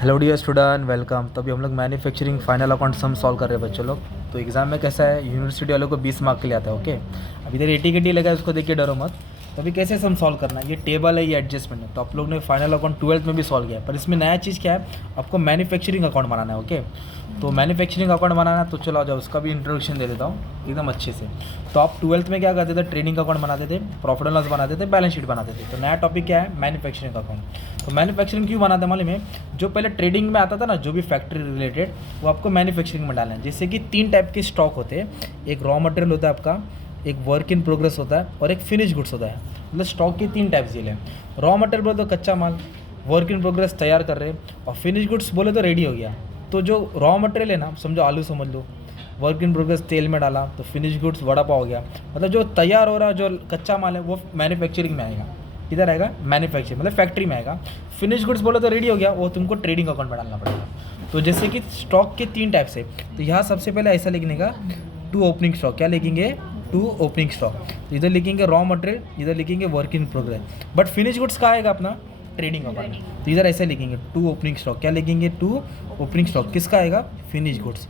Hello dear student, welcome. तो अभी हम लोग manufacturing final account sum solve कर रहे हैं बच्चों लोग। तो एग्जाम में कैसा है, यूनिवर्सिटी वालों को 20 मार्क के लिए आता है। ओके, अभी इधर 80 के टी लगा है, उसको देखिए डरो मत। तो अभी कैसे सम सॉल्व करना है, ये टेबल है, ये एडजस्टमेंट है। तो आप लोग ने फाइनल अकाउंट 12th में भी सॉल्व किया है, पर इसमें नया चीज़ क्या है, आपको मैन्युफैक्चरिंग अकाउंट बनाना है। ओके, तो मैन्युफैक्चरिंग अकाउंट बनाना है, तो चलो आ जाओ, उसका भी इंट्रोडक्शन दे देता हूँ एकदम अच्छे से। तो आप 12th में क्या करते थे, ट्रेडिंग अकाउंट बनाते थे, प्रॉफिट एंड लॉस बनाते थे, बैलेंस शीट बनाते थे। तो नया टॉपिक क्या है, मैन्युफैक्चरिंग अकाउंट। तो मैन्युफैक्चरिंग क्यों बनाते हैं मालूम है, जो पहले ट्रेडिंग में आता था ना, जो भी फैक्ट्री रिलेटेड, वो आपको मैन्युफैक्चरिंग में डालना है। जैसे कि 3 टाइप के स्टॉक होते हैं, एक रॉ मटेरियल होता है आपका, एक वर्क इन प्रोग्रेस होता है, और एक फिनिश गुड्स होता है। मतलब स्टॉक के 3 टाइप्स दिए हैं। रॉ मटेरियल बोले तो कच्चा माल, वर्क इन प्रोग्रेस तैयार कर रहे हैं, और फिनिश गुड्स बोले तो रेडी हो गया। तो जो रॉ मटेरियल है ना, समझो आलू समझ लो, वर्क इन प्रोग्रेस तेल में डाला तो फिनिश गुड्स वड़ा पाव हो गया। मतलब जो तैयार हो रहा, जो कच्चा माल है, वो मैन्युफैक्चरिंग में आएगा। इधर आएगा मैन्युफैक्चरिंग, मतलब फैक्ट्री में आएगा। फिनिश गुड्स बोले तो रेडी हो गया, वो तुमको ट्रेडिंग अकाउंट में डालना पड़ेगा। तो जैसे कि स्टॉक के 3 टाइप्स है, तो यहाँ सबसे पहले ऐसा लिखने का, 2 ओपनिंग स्टॉक। क्या लिखेंगे, 2 ओपनिंग स्टॉक। तो इधर लिखेंगे रॉ मटेरियल, इधर लिखेंगे work in progress. But finish goods का आएगा अपना ट्रेडिंग अकाउंट। तो इधर ऐसे लिखेंगे 2 ओपनिंग स्टॉक। क्या लिखेंगे, 2 ओपनिंग स्टॉक। किसका आएगा, फिनिश गुड्स।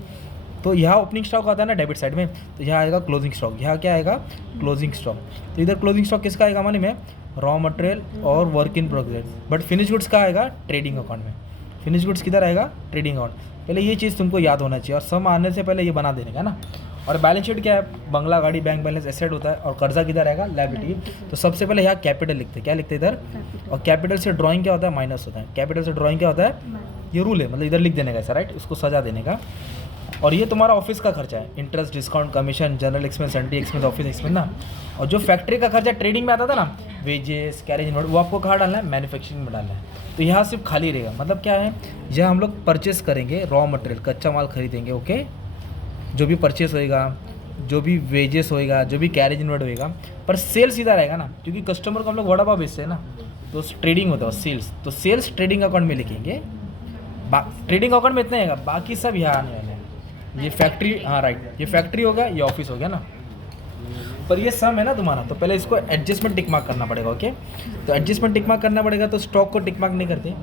तो यहाँ ओपनिंग स्टॉक आता है ना डेबिट साइड में, तो यहाँ आएगा क्लोजिंग स्टॉक। यहाँ क्या आएगा, क्लोजिंग स्टॉक। तो इधर क्लोजिंग स्टॉक किसका आएगा मालूम है, रॉ मटेरियल और work in progress. But finish goods का आएगा ट्रेडिंग अकाउंट में। फिनिश गुड्स किधर आएगा, ट्रेडिंग अकाउंट। पहले ये चीज़ तुमको याद होना चाहिए, और सम आने से पहले ये बना देने का ना। और बैलेंस शीट क्या है, बंगला गाड़ी बैंक बैलेंस एसेट होता है, और कर्जा किधर आएगा, लायबिलिटी। तो सबसे पहले यहाँ कैपिटल लिखते हैं। क्या लिखते हैं इधर, और कैपिटल से ड्राइंग क्या होता है, माइनस होता है। कैपिटल से ड्राइंग क्या होता है, ये रूल है, मतलब इधर लिख देने का ऐसा, राइट, उसको सजा देने का। और ये तुम्हारा ऑफिस का खर्चा है, interest, discount, commission, general expense, anti expense, office expense ना। और जो फैक्ट्री का खर्चा ट्रेडिंग में आता था ना, वेजेस, कैरेज नोट, वो आपको कहाँ डालना है, मैन्युफैक्चरिंग में डालना है। तो यहाँ सिर्फ खाली रहेगा, मतलब क्या है, यह हम लोग परचेस करेंगे, रॉ मटेरियल कच्चा माल खरीदेंगे। ओके, जो भी परचेस होएगा, जो भी वेजेस होएगा, जो भी कैरेज नोट होएगा, पर सेल्स सीधा रहेगा ना, क्योंकि कस्टमर को हम लोग वड़ा पाव बेचते हैं ना, तो ट्रेडिंग होता है सेल्स। तो सेल्स ट्रेडिंग अकाउंट में लिखेंगे। ट्रेडिंग अकाउंट में इतना आएगा, बाकी सब यहाँ आने वाले हैं। ये फैक्ट्री, हाँ राइट, ये फैक्ट्री हो गया, ये ऑफिस हो गया ना। पर ये सम है ना तुम्हारा, तो पहले इसको एडजस्टमेंट टिक मार्क करना पड़ेगा। ओके, तो एडजस्टमेंट टिक मार्क करना पड़ेगा। तो स्टॉक को टिक मार्क नहीं करते।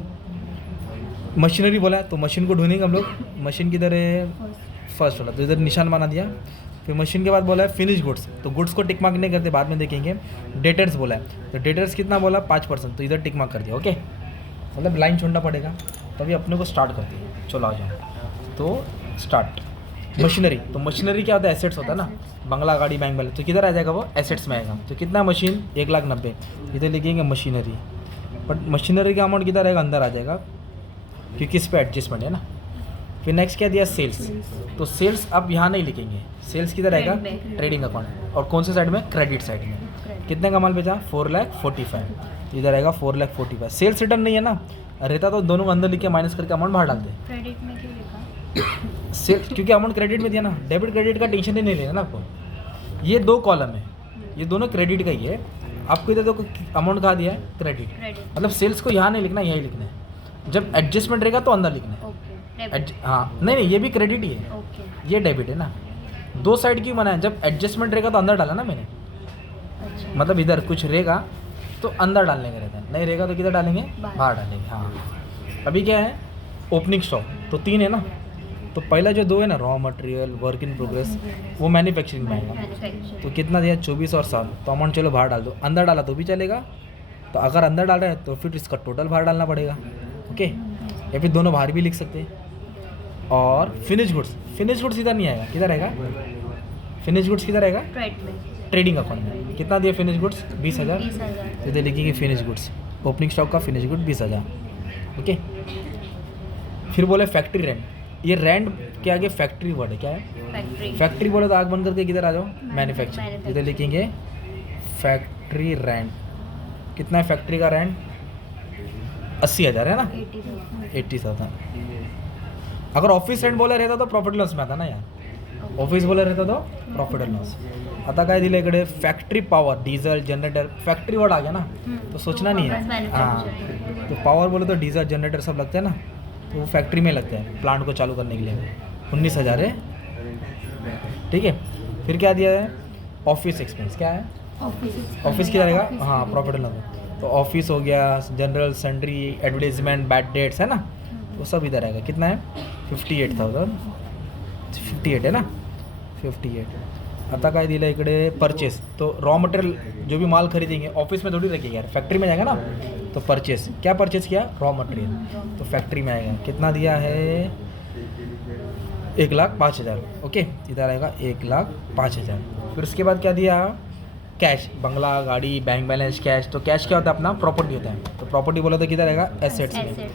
मशीनरी बोला है, तो मशीन को ढूंढेंगे हम लोग। मशीन किधर है, फर्स्ट वाला, तो इधर निशान बना दिया। फिर मशीन के बाद बोला है फिनिश गुड्स, तो गुड्स को टिक मार्क नहीं करते, बाद में देखेंगे। डेटर्स बोला है, तो डेटर्स कितना बोला, 5%, तो इधर टिक मार्क कर दिया। ओके, मतलब लाइन छोड़ना पड़ेगा, तभी अपने को स्टार्ट करते हैं। चलो आ जाओ, तो स्टार्ट। मशीनरी, तो मशीनरी क्या होता है, एसेट्स होता है ना, बंगला गाड़ी बैंक बैलेंस, तो किधर आ जाएगा, वो एसेट्स में आएगा। तो कितना मशीन, 1,90,000, इधर लिखेंगे मशीनरी। बट मशीनरी का अमाउंट किधर आएगा, अंदर आ जाएगा, क्योंकि इस पर एडजस्टमेंट है ना। फिर नेक्स्ट क्या दिया, सेल्स। तो सेल्स अब यहाँ नहीं लिखेंगे, सेल्स किधर आएगा, ट्रेडिंग अकाउंट। और कौन से साइड में, क्रेडिट साइड में। कितने का माल बेचा, 4,45,000, इधर आएगा 4,45,000। सेल्स रिटर्न नहीं है ना, रहता तो दोनों अंदर लिख के माइनस करके अमाउंट बाहर डालते। क्रेडिट में क्यों लिखा, सेल्स, क्योंकि अमाउंट क्रेडिट में दिया ना, डेबिट क्रेडिट का टेंशन ही नहीं लेना ना आपको। ये 2 कॉलम है, ये दोनों क्रेडिट का ही है। आपको इधर तो अमाउंट कहाँ दिया है, क्रेडिट। मतलब सेल्स को यहाँ नहीं लिखना, यही लिखना है। जब एडजस्टमेंट रहेगा तो अंदर लिखना है। हाँ नहीं, ये भी क्रेडिट ही है, ये डेबिट है ना। 2 साइड क्यों बनाया, जब एडजस्टमेंट रहेगा तो अंदर डाला ना मैंने। मतलब इधर कुछ रहेगा तो अंदर डालने का रहता है, नहीं रहेगा तो किधर डालेंगे, बाहर डालेंगे। हाँ, अभी क्या है, ओपनिंग स्टॉक, तो 3 है ना। तो पहला जो 2 है ना, raw material, work in progress, वो मैन्युफैक्चरिंग में आएगा। तो कितना दिया, 24 और 7, तो अमाउंट चलो बाहर डाल दो। अंदर डाला तो भी चलेगा, तो अगर अंदर डाल रहे हैं तो फिर इसका टोटल बाहर डालना पड़ेगा। ओके, या फिर दोनों बाहर भी लिख सकते हैं। और फिनिश गुड्स, फिनिश गुड्स इधर नहीं आएगा, किधर आएगा, फिनिश गुड्स किधर आएगा, ट्रेडिंग अकाउंट में। कितना दिया फिनिश गुड्स, 20,000, तो इधर लिखिए फिनिश गुड्स, ओपनिंग स्टॉक का फिनिश गुड 20,000। ओके, फिर बोले फैक्ट्री रेंट। ये रेंट के आगे फैक्ट्री वर्ड है, क्या है, फैक्ट्री बोले तो आग बंद करके किधर आ जाओ, मैन्युफैक्चरिंग। इधर लिखेंगे फैक्ट्री रेंट। कितना है फैक्ट्री का रेंट, 80,000 है ना, 80,000। अगर ऑफिस रेंट बोले रहता तो प्रॉफिट लॉस में आता ना यार, ऑफिस बोले रहता तो प्रॉफिट एंड लॉस। आता काय दिलं इकडे, factory power, diesel, generator, factory word आ गया ना, तो सोचना नहीं है। हाँ, तो पावर बोले तो डीजल, जनरेटर सब लगते हैं ना, तो वो फैक्ट्री में लगते हैं प्लांट को चालू करने के लिए। 19,000 है, ठीक है। फिर क्या दिया है, ऑफिस एक्सपेंस, क्या है, ऑफिस क्या रहेगा, हाँ प्रॉफिट एंड लॉस। तो ऑफिस हो गया, general, sundry, advertisement, bad debts है ना। वो सब इधर आएगा। कितना है? 58,000, 58 है ना, 58। आता काय दिलं इकडे परचेस, तो रॉ मटेरियल जो भी माल खरीदेंगे ऑफिस में थोड़ी रखेंगे यार, फैक्ट्री में जाएगा ना, तो परचेस क्या परचेस किया? रॉ मटेरियल, तो फैक्ट्री में आएगा। कितना दिया है? 1,05,000। ओके, इधर आएगा 1,05,000। फिर उसके बाद क्या दिया? कैश, बंगला, गाड़ी, बैंक बैलेंस, कैश। तो कैश क्या होता है? अपना प्रॉपर्टी होता है। तो प्रॉपर्टी बोला तो किधर आएगा? एसेट्स में।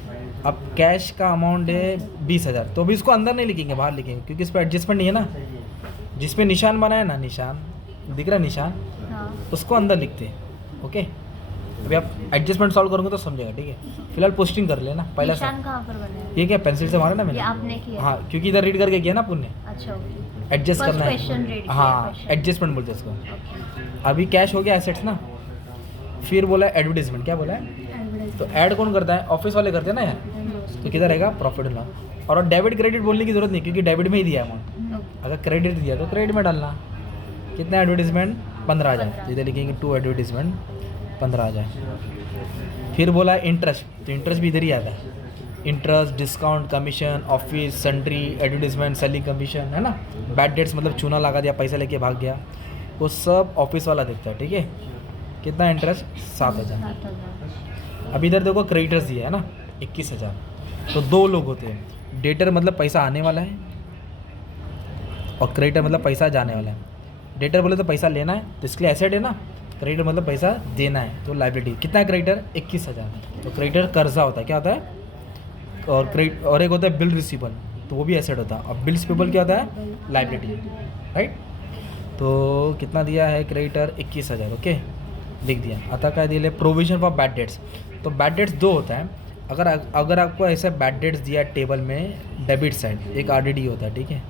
अब कैश का अमाउंट है 20,000, तो अभी इसको अंदर नहीं लिखेंगे, बाहर लिखेंगे, क्योंकि इस पर एडजस्टमेंट नहीं है ना। जिस पे निशान बना है ना, निशान दिख रहा है निशान, हाँ। उसको अंदर लिखते हैं। ओके, अभी आप एडजस्टमेंट सॉल्व करोगे तो समझेगा, ठीक है। फिलहाल पोस्टिंग कर लेना पहला। निशान कहाँ पर बना है? ये क्या पेंसिल से मारा ना ये मैंने? आपने किया? हाँ, क्योंकि इधर रीड करके किया ना पुण्य। अच्छा, ओके। एडजस्ट First करना question read है। किया, हाँ, question। एडजस्टमेंट बोलते हैं उसको। ओके। अभी कैश हो गया, एसेट्स ना। फिर बोला एडवर्टीजमेंट, क्या बोला है? तो ऐड कौन करता है? ऑफिस वाले करते हैं ना यार। तो किधर रहेगा? Profit and loss. और डेबिट क्रेडिट बोलने की जरूरत नहीं, क्योंकि डेबिट में ही दिया अमाउंट। ओके। अगर क्रेडिट दिया तो क्रेडिट में डालना। कितना एडवर्टीजमेंट? 15,000। इधर लिखेंगे 2 एडवर्टीजमेंट 15,000। फिर बोला इंटरेस्ट, तो इंटरेस्ट भी इधर ही आता है। Interest, discount, commission, office, sundry, advertisement, selling commission, है ना। बैड डेट्स मतलब चूना लगा दिया, पैसा लेके भाग गया, वो सब ऑफिस वाला देखता है, ठीक है। कितना इंटरेस्ट? 7,000। 7,000। अब इधर देखो क्रेडिटर्स दिया है ना 21,000। तो 2 लोग होते हैं, डेटर मतलब पैसा आने वाला है, और क्रेडिटर मतलब पैसा जाने वाला है। डेटर बोले तो पैसा लेना है, तो इसके लिए एसेट है ना। क्रेडिटर मतलब पैसा देना है, तो लाइबिलिटी। कितना है क्रेडिटर? 21,000। तो क्रेडिटर कर्जा होता है, क्या होता है? और क्रेडिट, और एक होता है बिल रिसीबल, तो वो भी एसेट होता है। अब बिल्स पेबल क्या होता है? Liability, right. तो कितना दिया है क्रेडिटर? 21,000। ओके, लिख दिया। आता क्या दिया? Provision for bad debts. तो बैड डेट्स 2 होता है। अगर आपको ऐसे बैड डेट्स दिया टेबल में, डेबिट साइड एक आरडीडी होता है, ठीक है।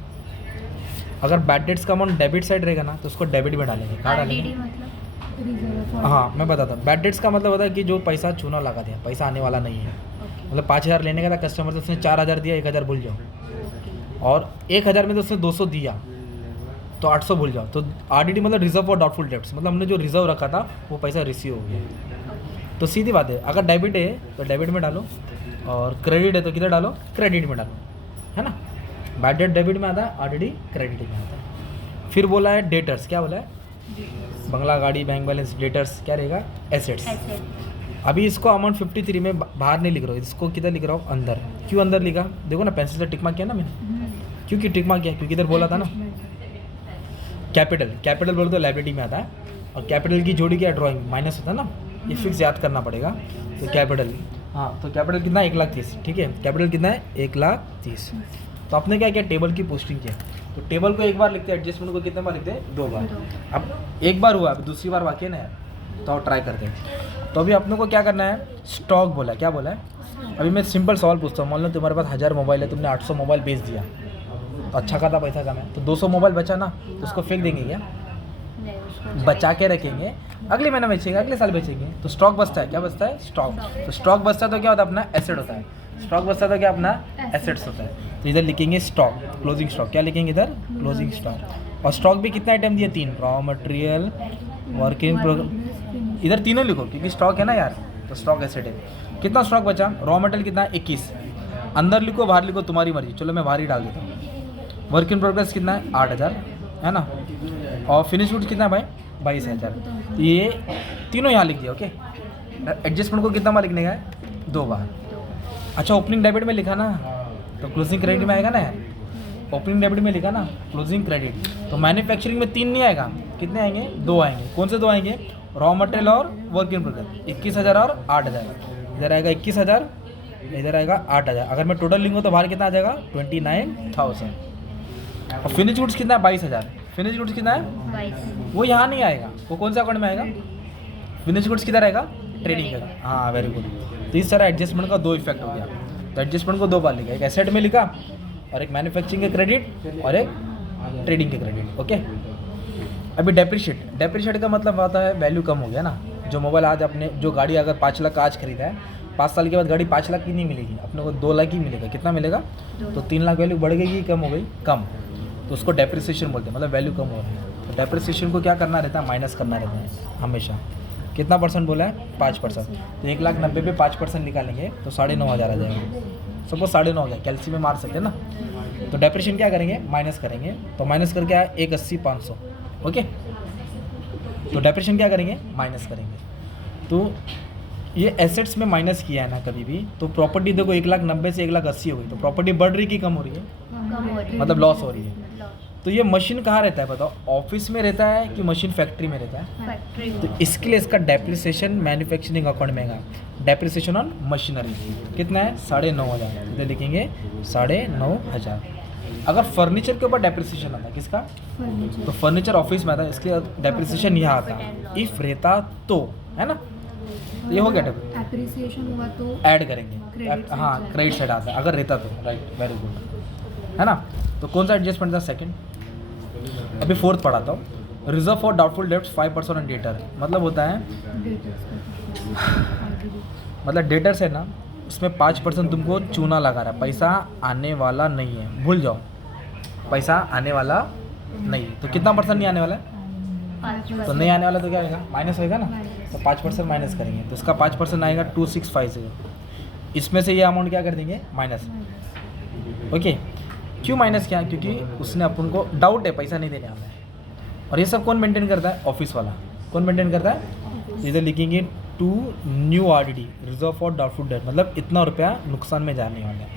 अगर बैड डेट्स का अमाउंट डेबिट साइड रहेगा ना, तो उसको डेबिट में डालेंगे। कहाँ डालेंगे? RDD मतलब? हाँ, मैं बताता हूँ। बैड डेट्स का मतलब होता है कि जो पैसा चूना लगा दिया, पैसा आने वाला नहीं है। ओके। मतलब 5,000 लेने का था कस्टमर से, उसने 4,000 दिया, 1,000 भूल जाओ। और 1,000 में तो उसने 200 दिया, तो 800 भूल जाओ। तो आरडीडी मतलब रिजर्व फॉर डाउटफुल डेट्स, मतलब हमने जो रिजर्व रखा था वो पैसा रिसीव हो गया। तो सीधी बात है, अगर डेबिट है तो डेबिट में डालो, और क्रेडिट है तो किधर डालो? क्रेडिट में डालो, है ना। बैड डेट डेबिट में आता है, आरडीडी क्रेडिट में आता है। फिर बोला है डेटर्स, क्या बोला है? बंगला, गाड़ी, बैंक बैलेंस, डेटर्स क्या रहेगा? एसेट्स। अभी इसको अमाउंट 53 में बाहर नहीं लिख रहा हूँ, इसको किधर लिख रहा हूँ? अंदर। क्यों अंदर लिखा? देखो ना, पेंसिल से टिक मार्क किया ना मैंने। क्योंकि टिक मार्क किया? क्योंकि इधर बोला था ना कैपिटल बोले तो लाइबिलिटी में आता है, और कैपिटल की जोड़ी क्या? ड्राइंग माइनस होता है ना, ये फिक्स याद करना पड़ेगा। तो कैपिटल, हाँ, तो कैपिटल कितना? 1,30,000, ठीक है। कैपिटल कितना है? 1,30,000। तो आपने क्या किया? टेबल की पोस्टिंग किया। तो टेबल को एक बार लिखते हैं, एडजस्टमेंट को कितने बार लिखते हैं? 2 बार। अब एक बार हुआ, अब दूसरी बार बाकी है ना यार, तो ट्राई करते हैं। तो अभी अपने को क्या करना है? स्टॉक बोला, क्या बोला है? अभी मैं सिंपल सवाल पूछता हूँ। मान लो तुम्हारे पास 1000 मोबाइल है, तुमने 800 मोबाइल बेच दिया, तो अच्छा खासा पैसा कमाया, तो 200 मोबाइल बचा ना, तो उसको फेंक देंगे क्या? नहीं, उसको बचा के रखेंगे, अगले महीने बेचेंगे, अगले साल बेचेंगे। तो स्टॉक बचता है, क्या बचता है? स्टॉक। तो स्टॉक बचता है तो क्या होता है? अपना एसेट होता है। स्टॉक बचता है तो क्या? अपना एसेट्स होता है। तो इधर लिखेंगे स्टॉक, क्लोजिंग स्टॉक। क्या लिखेंगे इधर? Closing stock. और स्टॉक भी कितना आइटम दिए? 3, raw material, work in progress. इधर तीनों लिखो, क्योंकि स्टॉक है ना यार, तो स्टॉक एसेट है। कितना स्टॉक बचा? रॉ मटेरियल कितना? 21। अंदर लिखो, बाहर लिखो, तुम्हारी मर्जी। चलो मैं बाहर ही डाल देता हूँ। वर्क इन प्रोग्रेस कितना है? 8,000, है ना। और फिनिश गुड्स कितना है भाई? 22,000। तो ये तीनों यहाँ लिख दिया। ओके, एडजस्टमेंट को कितना बार लिखने का है? 2 बार। अच्छा, ओपनिंग डेबिट में लिखा ना, तो क्लोजिंग क्रेडिट में आएगा ना। ओपनिंग डेबिट में लिखा ना, क्लोजिंग क्रेडिट। तो मैन्युफैक्चरिंग में 3 नहीं आएगा, कितने आएंगे? 2 आएंगे। कौन से 2 आएंगे? रॉ मटेरियल और वर्क इन प्रोग्रेस। 21,000 और 8,000। इधर आएगा 21,000, इधर आएगा 8,000। अगर मैं टोटल लिखूँ तो बाहर कितना आ जाएगा? 29,000। और फिनिश गुड्स कितना है? 22,000। फिनिश गुड्स कितना है? 22। वो यहाँ नहीं आएगा, वो कौन सा अकाउंट में आएगा? फिनिश गुड्स किधर आएगा? ट्रेडिंग का। हाँ, वेरी गुड। तो इस तरह एडजस्टमेंट का 2 इफेक्ट हो गया। तो एडजस्टमेंट को 2 बार लिखा, एक एसेट में लिखा, और एक मैन्युफैक्चरिंग के क्रेडिट, और एक ट्रेडिंग के क्रेडिट। ओके, अभी डेप्रिशिएट का मतलब आता है वैल्यू कम हो गया ना। जो मोबाइल आज अपने, जो गाड़ी अगर 5 लाख का आज खरीदा है, 5 साल के बाद गाड़ी 5 लाख की नहीं मिलेगी, अपने को 2 लाख ही मिलेगा। कितना मिलेगा? तो 3 लाख वैल्यू बढ़ गई कि कम हो गई? कम। तो उसको डेप्रिसिएशन बोलते हैं, मतलब वैल्यू कम हो रही है। तो डेप्रिसिएशन को क्या करना रहता है? माइनस करना रहता है हमेशा। कितना % बोला है? 5%। तो 1,90,000 पे 5% निकालेंगे तो 9,500 आ जाएगा। सपोज 9.5 हो गया, कैलसी में मार सकते हैं ना। तो डेप्रिसिएशन क्या करेंगे, माइनस करेंगे। तो माइनस करके आया 180 500, ओके। तो डेप्रिसिएशन क्या करेंगे, माइनस करेंगे। तो ये एसेट्स में माइनस किया है ना कभी भी, तो प्रॉपर्टी देखो 1,90,000 से 1,80,000 हो गई, तो प्रॉपर्टी बढ़ रही कि कम हो रही है, कम हो रही है। मतलब लॉस हो रही है। लॉस तो ये मशीन कहाँ रहता है बताओ, ऑफिस में रहता है कि मशीन फैक्ट्री में रहता है। फैक्ट्री तो इसके लिए इसका डेप्रिसिएशन मैन्युफैक्चरिंग अकाउंट में आएगा। डेप्रिसिएशन ऑन मशीनरी कितना है, 9,500, इधर लिखेंगे 9,500। अगर फर्नीचर के ऊपर डेप्रिसिएशन आता है, किसका, फर्नीचर तो फर्नीचर ऑफिस में आता है, इसके डेप्रिसिएशन यहाँ आता है इफ रहता तो, है ना। ये हो गया एप्रिसिएशन हुआ तो ऐड करेंगे, Credit side हाँ से क्रेडिट साइड आता है अगर रहता तो, राइट, वेरी गुड, है ना। तो कौन सा एडजस्टमेंट था, सेकंड। अभी फोर्थ पढ़ाता हूँ, reserve for doubtful debts 5% on debtor, मतलब होता है, मतलब डेटर्स है ना, उसमें 5% तुमको चूना लगा रहा है, पैसा आने वाला नहीं है, भूल जाओ, पैसा आने वाला नहीं। तो कितना परसेंट नहीं आने वाला है, तो नहीं आने वाला तो क्या होगा, माइनस होएगा ना। तो 5% माइनस करेंगे, तो इसका 5% आएगा 2650। इसमें से ये अमाउंट क्या कर देंगे, माइनस, ओके। क्यों माइनस किया, क्योंकि उसने अपन को डाउट है पैसा नहीं देने वाला है। और ये सब कौन मेंटेन करता है, ऑफिस वाला। कौन मेंटेन करता है, इधर लिखेंगे to new RDD, reserve for doubtful debt, मतलब इतना रुपया नुकसान में जाने वाला है।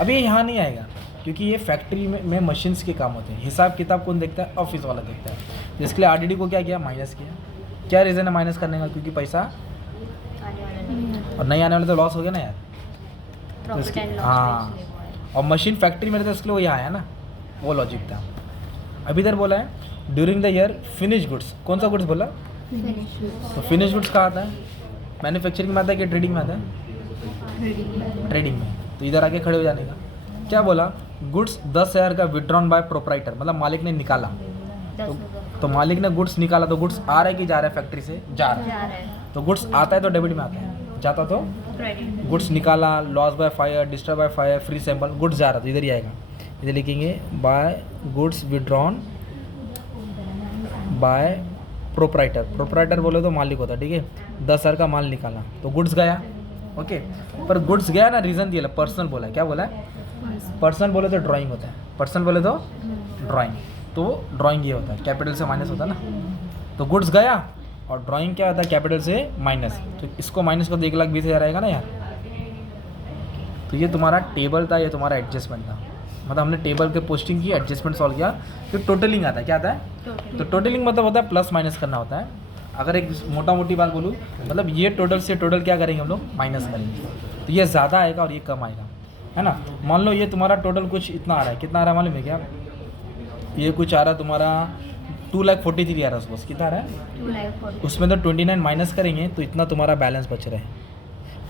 अभी यहाँ नहीं आएगा क्योंकि ये फैक्ट्री में मशीन्स के काम होते हैं। हिसाब किताब कौन देखता है, ऑफिस वाला देखता है। जिसके लिए RDD को क्या किया, माइनस किया। क्या रीज़न है माइनस करने का, क्योंकि पैसा आने वाला नहीं और नहीं आने वाला तो लॉस हो गया ना यार। तो प्रॉफिट एंड लॉस हाँ, और मशीन फैक्ट्री में रहता है, इसके लिए वो यहाँ आया ना, वो लॉजिक था। अभी इधर बोला है during the year finish goods, कौन सा गुड्स बोला, फिनिश तो फिनिश गुड्स कहाँ आता है, मैन्युफैक्चरिंग में आता है कि ट्रेडिंग में आता है, ट्रेडिंग में। तो इधर आके खड़े हो जाने का, क्या बोला, गुड्स 10,000 का विड्रॉन बाय प्रोपराइटर, मतलब मालिक ने निकाला। 10,000 तो मालिक ने गुड्स निकाला, तो गुड्स आ रहा है कि जा रहा है, फैक्ट्री से जा रहा जा है। रहा है तो गुड्स आता है तो डेबिट में आता है, जाता तो क्रेडिट गुड्स निकाला, loss by fire, disturb by fire, free sample, goods जा रहा था, इधर ही आएगा। इधर लिखेंगे by goods withdrawn by proprietor. Proprietor बोले तो मालिक होता है, ठीक है। 10,000 का माल निकाला तो गुड्स गया, ओके। पर गुड्स गया ना, रीज़न दिया, पर्सनल बोला, क्या बोला है, पर्सनल बोले तो ड्राइंग होता है, पर्सनल बोले तो ड्राइंग, तो ड्राइंग ये होता है, कैपिटल से माइनस होता है ना। तो गुड्स गया और ड्राइंग क्या होता है, कैपिटल से माइनस। तो इसको माइनस कर 1,20,000 आएगा ना यार। तो ये तुम्हारा टेबल था, ये तुम्हारा एडजस्टमेंट था। मतलब हमने टेबल के पोस्टिंग की, एडजस्टमेंट सॉल्व किया, फिर टोटलिंग आता है, क्या आता है, तो टोटलिंग मतलब होता है प्लस माइनस करना होता है। अगर एक मोटा मोटी बात बोलूँ, मतलब ये टोटल से टोटल क्या करेंगे हम लोग, माइनस करेंगे। तो ये ज़्यादा आएगा और ये कम आएगा, है ना। मान लो ये तुम्हारा टोटल कुछ इतना आ रहा है, कितना आ रहा है मालूम है क्या, ये कुछ आ रहा है तुम्हारा 2,43,000 आ रहा है, बस कितना आ रहा है, 2,40,000 उसमें तो 29 माइनस करेंगे तो इतना तुम्हारा बैलेंस बच रहा है।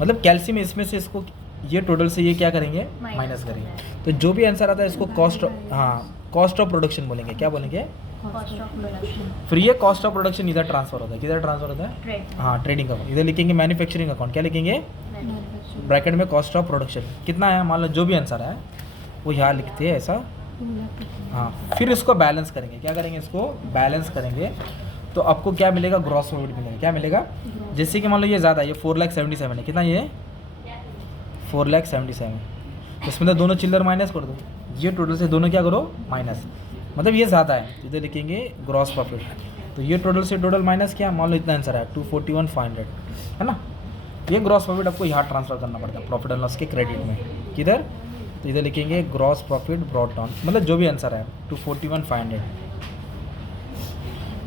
मतलब कैल्शियम इसमें से इसको ये टोटल से ये क्या करेंगे, माइनस करेंगे। तो जो भी आंसर आता है इसको कॉस्ट, हाँ कॉस्ट ऑफ प्रोडक्शन बोलेंगे, क्या बोलेंगे, कॉस्ट ऑफ प्रोडक्शन फिर ये कॉस्ट ऑफ प्रोडक्शन इधर ट्रांसफर होता है, किधर ट्रांसफर होता है, ट्रेड हाँ ट्रेडिंग अकाउंट। इधर लिखेंगे मैन्युफैक्चरिंग अकाउंट, क्या लिखेंगे, ब्रैकेट में कॉस्ट ऑफ प्रोडक्शन कितना है, मान लो जो भी आंसर है वो यहाँ लिखते हैं ऐसा, हाँ। फिर इसको बैलेंस करेंगे, क्या करेंगे, इसको बैलेंस करेंगे। तो आपको क्या मिलेगा, ग्रॉस प्रॉफिट मिलेगा, क्या मिलेगा, जैसे कि मान लो ये ज़्यादा है, ये 4,77,000 है, कितना ये 4,77,000, इसमें तो दोनों चिल्लर माइनस कर दो, ये टोटल से दोनों क्या करो, माइनस, मतलब ये ज़्यादा है, इधर लिखेंगे ग्रॉस प्रॉफिट। तो ये टोटल से टोटल माइनस किया, मान लो इतना आंसर है 241,500, है ना। ये ग्रॉस प्रॉफिट आपको यहाँ ट्रांसफर करना पड़ता है प्रॉफिट एंड लॉस के क्रेडिट में, किधर, तो इधर लिखेंगे ग्रॉस प्रॉफिट ब्रॉट डाउन, मतलब जो भी आंसर है 241,500।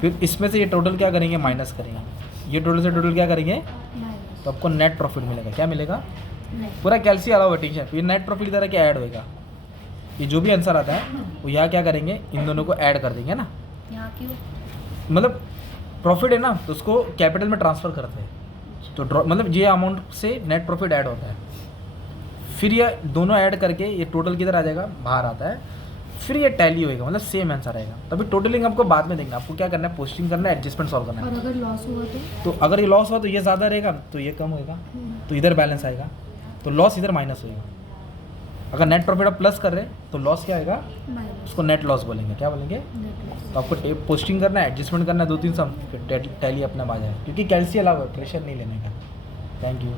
फिर इसमें से ये टोटल क्या करेंगे, माइनस करेंगे, ये टोटल से टोटल क्या करेंगे, तो आपको नेट प्रॉफिट मिलेगा, क्या मिलेगा, पूरा कैल्सी अलावा टेंशन। फिर नेट प्रॉफिट इधर क्या ऐड होएगा, ये जो भी आंसर आता है वो यहाँ क्या करेंगे, इन दोनों को ऐड कर देंगे ना। यहाँ क्यों, मतलब प्रॉफिट है ना, तो उसको कैपिटल में ट्रांसफ़र करते हैं, तो मतलब ये अमाउंट से नेट प्रॉफिट ऐड होता है। फिर ये दोनों ऐड करके ये टोटल किधर आ जाएगा, बाहर आता है, फिर ये टैली होएगा, मतलब सेम आंसर आएगा। तभी टोटलिंग आपको बाद में देंगे, आपको क्या करना है, पोस्टिंग करना है, एडजस्टमेंट सॉल्व करना है। और अगर लॉस हुआ तो अगर ये लॉस हुआ तो ये ज़्यादा रहेगा, तो ये कम होएगा, तो इधर बैलेंस आएगा, तो लॉस इधर माइनस होएगा। अगर नेट प्रॉफिट आप प्लस कर रहे हैं तो लॉस क्या आएगा, माइनस उसको नेट लॉस बोलेंगे, क्या बोलेंगे। तो आपको पोस्टिंग करना है, एडजस्टमेंट करना है, 2-3 सम, फिर टैली अपना आ जाएगा, क्योंकि कैल्सी अलावा प्रेशर नहीं लेने का। Thank you.